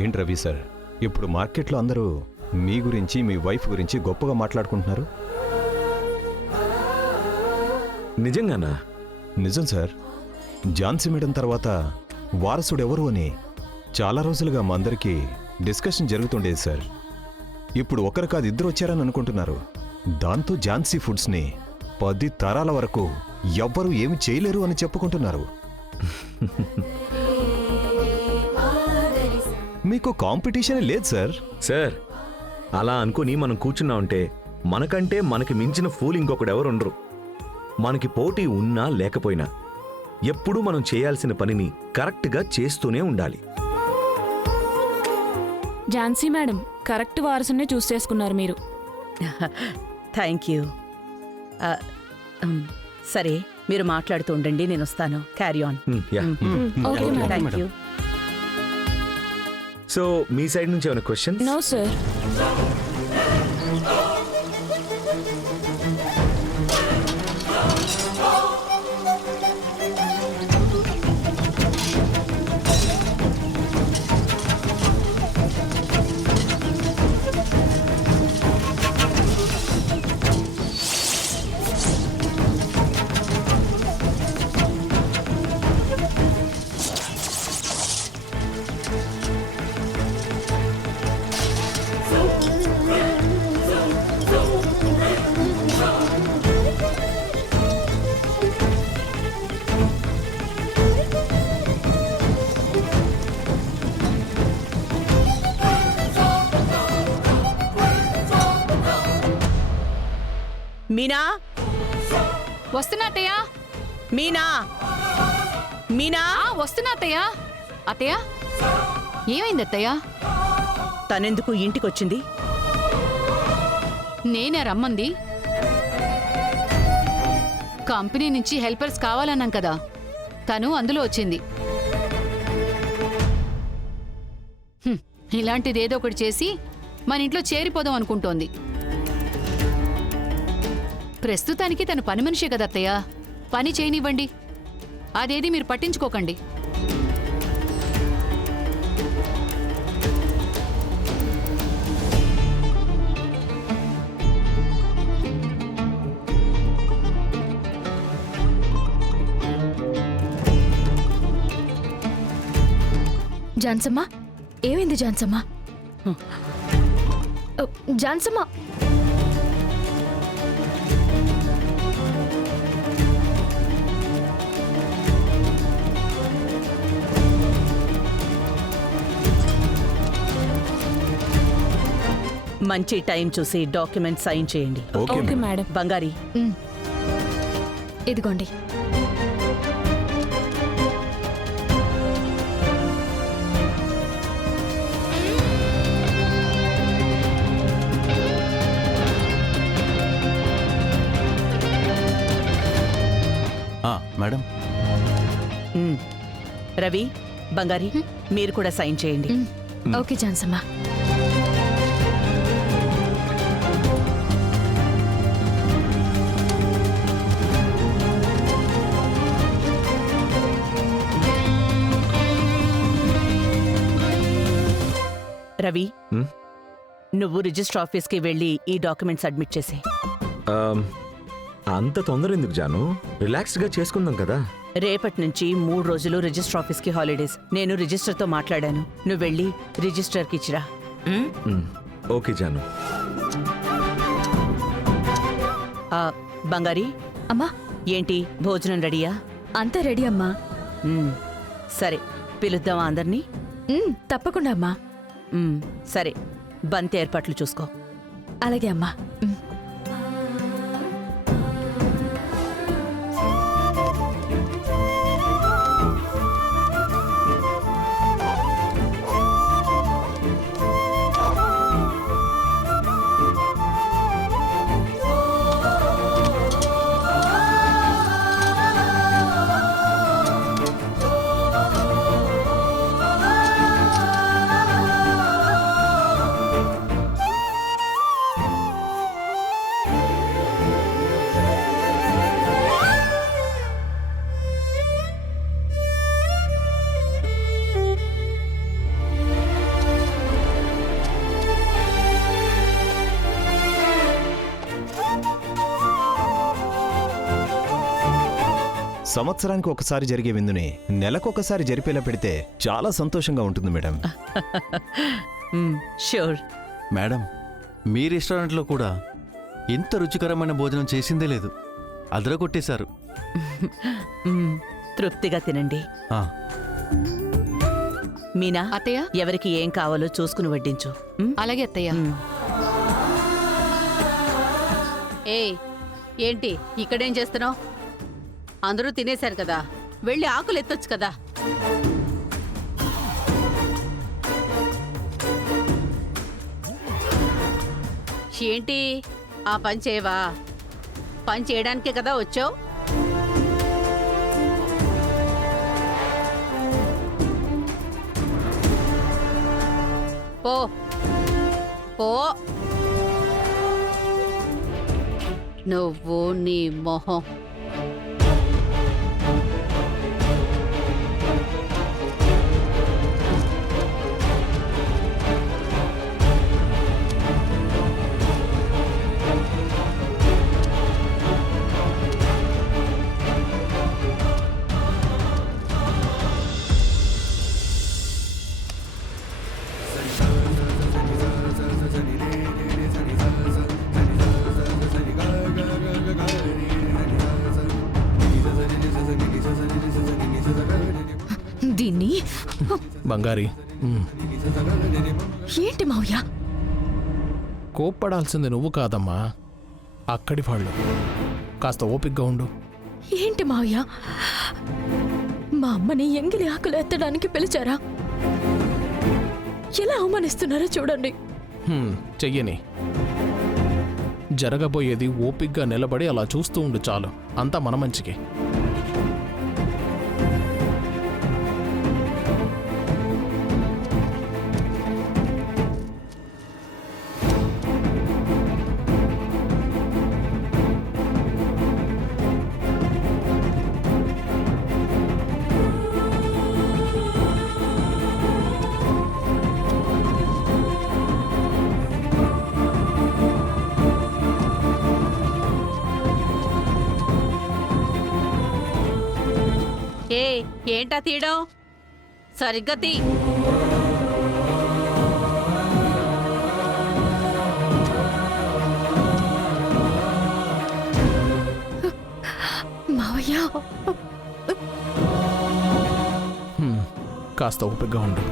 ఏంటి రవి సార్, ఇప్పుడు మార్కెట్లో అందరూ మీ గురించి మీ వైఫ్ గురించి గొప్పగా మాట్లాడుకుంటున్నారు. నిజంగానా? నిజం సార్. ఝాన్సీ మేడం తర్వాత వారసుడెవరు అని చాలా రోజులుగా మా అందరికీ డిస్కషన్ జరుగుతుండేది సార్. ఇప్పుడు ఒకరు కాదు ఇద్దరు వచ్చారని అనుకుంటున్నారు. దాంతో ఝాన్సీ ఫుడ్స్ని 10 తరాల వరకు ఎవ్వరూ ఏమి చేయలేరు అని చెప్పుకుంటున్నారు. మీకు కాంపిటీషన్ లేదు సార్. సార్, అలా అనుకుని మనం కూర్చున్నా ఉంటే మనకంటే మనకి మించిన ఫూల్ ఇంకొకడెవరు ఉండరు. మనకి పోటీ ఉన్నా లేకపోయినా ఎప్పుడూ మనం చేయాల్సిన పనిని కరెక్ట్గా చేస్తూనే ఉండాలి. ఝాన్సీ మేడం, కరెక్ట్ వారసునే చూస్ చేసుకున్నారు మీరు. Thank you. సరే, మీరు మాట్లాడుతూ ఉండండి, నేను వస్తాను. Carry on. Okay madam. Thank you. So me side నుంచి ఏమైనా క్వశ్చన్? No sir. మీనా, వస్తున్నా అత్తయ్య. మీనా, మీనా. వస్తున్నా అత్తయ్య. అత్తయ్య, ఏమైంది అత్తయ్య? తనెందుకు ఇంటికొచ్చింది? నేనే రమ్మంది. కంపెనీ నుంచి హెల్పర్స్ కావాలన్నాం కదా, తను అందులో వచ్చింది. ఇలాంటిదేదో ఒకటి చేసి మన ఇంట్లో చేరిపోదాం అనుకుంటోంది. ప్రస్తుతానికి తను పని మనిషే కదా అత్తయ్య, పని చేయనివ్వండి. అదేది మీరు పట్టించుకోకండి. ఝాన్సమ్మ, ఏమైంది ఝాన్సమ్మ? ఝాన్సమ్మ, మంచి టైం చూసి డాక్యుమెంట్ సైన్ చేయండి. Okay madam. బంగారి, ఇదిగోండి. మేడం. రవి, బంగారి, మీరు కూడా సైన్ చేయండి. ఓకే ఝాన్సమ్మ. రవి, నువ్వు రిజిస్టర్ ఆఫీస్కి వెళ్ళి ఈ డాక్యుమెంట్ సబ్మిట్ చేసి. అంత తొందర ఎందుకు జాను? రిలాక్స్డ్గా చేసుకుందాం కదా. రేపటి నుంచి 3 రోజులు రిజిస్టర్ ఆఫీస్కి హాలిడేస్. నేను రిజిస్టర్తో మాట్లాడాను. నువ్వు వెళ్ళి రిజిస్టర్కి ఇచ్చిరా. ఓకే జాను. బంగారి, అమ్మా, ఏంటి భోజనం రెడీయా? అంతా రెడీ అమ్మా. సరే, పిలుద్దామా అందరినీ? తప్పకుండా అమ్మా. సరే, బంతి ఏర్పాట్లు చూసుకో. అలాగే అమ్మా. సంవత్సరానికి ఒకసారి జరిగే విందుని నెలకొకసారి జరిపేలా పెడితే చాలా సంతోషంగా ఉంటుంది మేడం. ష్యూర్. మేడం, మీ రెస్టారెంట్లో కూడా ఇంత రుచికరమైన భోజనం చేసిందే లేదు. అదరగొట్టేశారు. తృప్తిగా తినండి. ఆ, మీనా, అత్తయ్య ఎవరికి ఏం కావాలో చూసుకుని వడ్డించు. అలాగే అత్తయ్య. ఏయ్, ఏంటి ఇక్కడేం చేస్తున్నావు? అందరూ తినేశారు కదా, వెళ్ళి ఆకులు ఎత్తొచ్చు కదా. ఏంటి ఆ పని చేయవా? పని చేయడానికే కదా వచ్చావు. పో పో. నువ్వు నీ మొహం. దీన్ని బంగారి, ఏంటి మావయ్య? కోప్పడాల్సింది నువ్వు కాదమ్మా, అక్కడి వాళ్ళు. కాస్త ఓపిగ్గా ఉండు. ఏంటి మావయ్య, మా అమ్మని ఎంగిలి ఆకులు ఎత్తడానికి పిలిచారా? ఎలా అవమానిస్తున్నారో చూడండి. చెయ్యని. జరగబోయేది ఓపిగ్గా నిలబడి అలా చూస్తూ ఉండు చాలు. అంతా మన మంచికి. ఏ ఏంటా తీయడం? సరిగ్గా తీ. మావయ్య, కాస్త ఓపిగ్గా ఉండు.